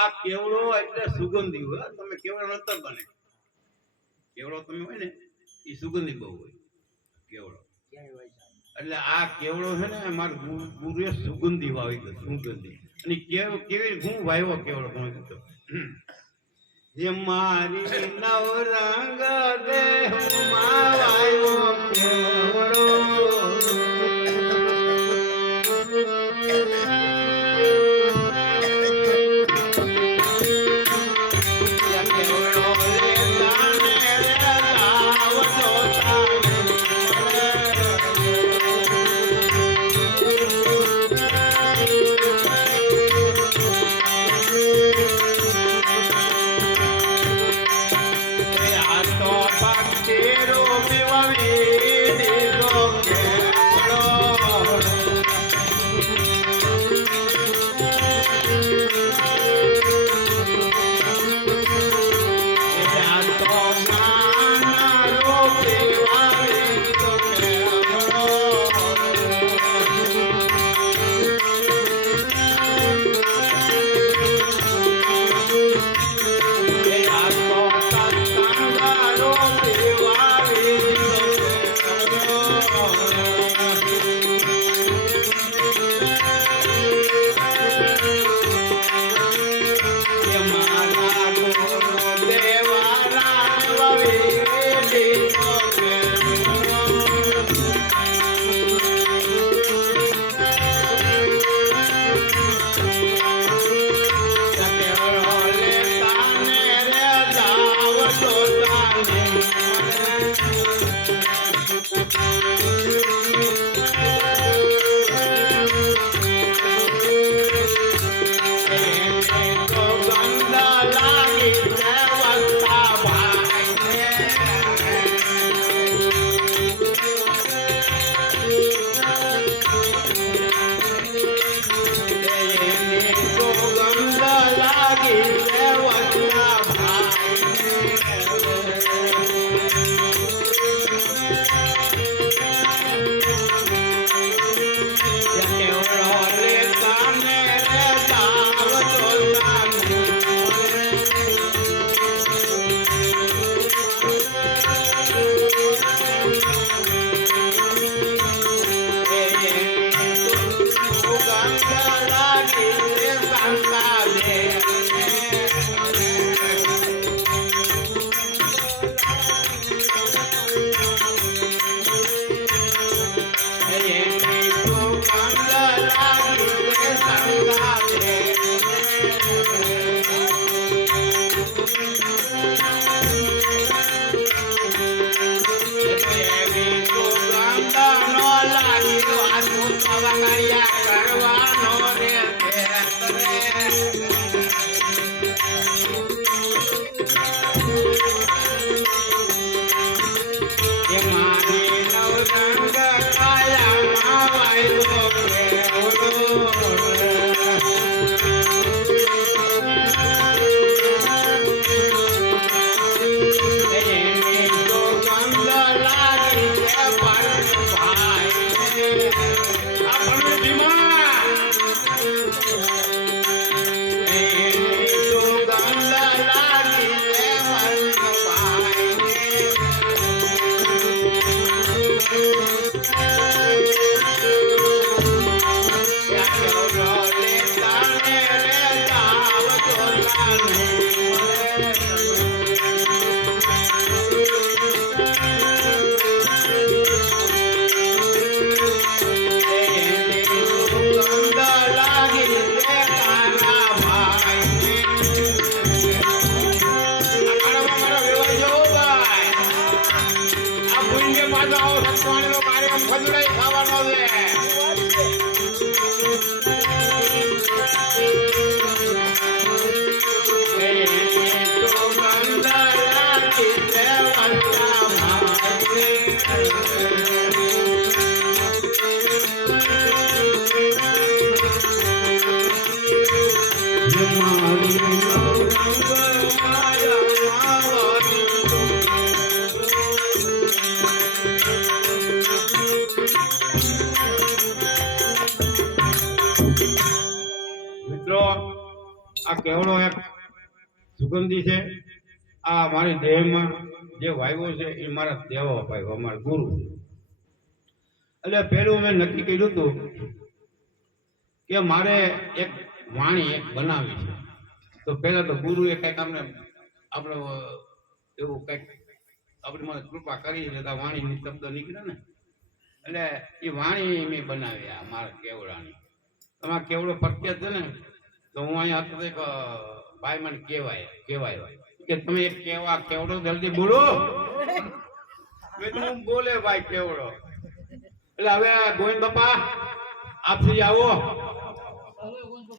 આ કેવડો એટલે સુગંધી હોય. તમે કેવડો નતો બને. કેવડો તમે હોય ને એ સુગંધી બહુ હોય. કેવડો એટલે આ કેવડો છે ને મારું ગુરુએ સુગંધી વાવી ગયો. સુગંધી અને કેવી હું વાવ્યો કેવડો કોણ કીધો જે મારી નવરંગ દેહમાં વાવ્યો કેવડો એક સુગંધી છે. આ મારી દેહમાં જે વાયવો છે એ મારા દેવો અપાયો, અમારા ગુરુ. એટલે પેલું મેં નક્કી કર્યું હતું કે મારે એક વાણી એક બનાવી છે. તો પહેલા તો ગુરુએ કંઈક આપણે એવું કંઈક આપણી મને કૃપા કરી એટલે વાણીની શબ્દ નીકળે ને, એટલે એ વાણી મેં બનાવી આ મારા કેવડાની. તમારા કેવડો પ્રખ્યાત છે ને, તો હું અહીંયા હતો એક ભાઈ મને કહેવાય કે તમે એક કેવડો જલ્દી બોલો. મેં તો હું બોલે ભાઈ કેવડો. એટલે હવે ગોવિંદ બાપા આપ સુધી આવો.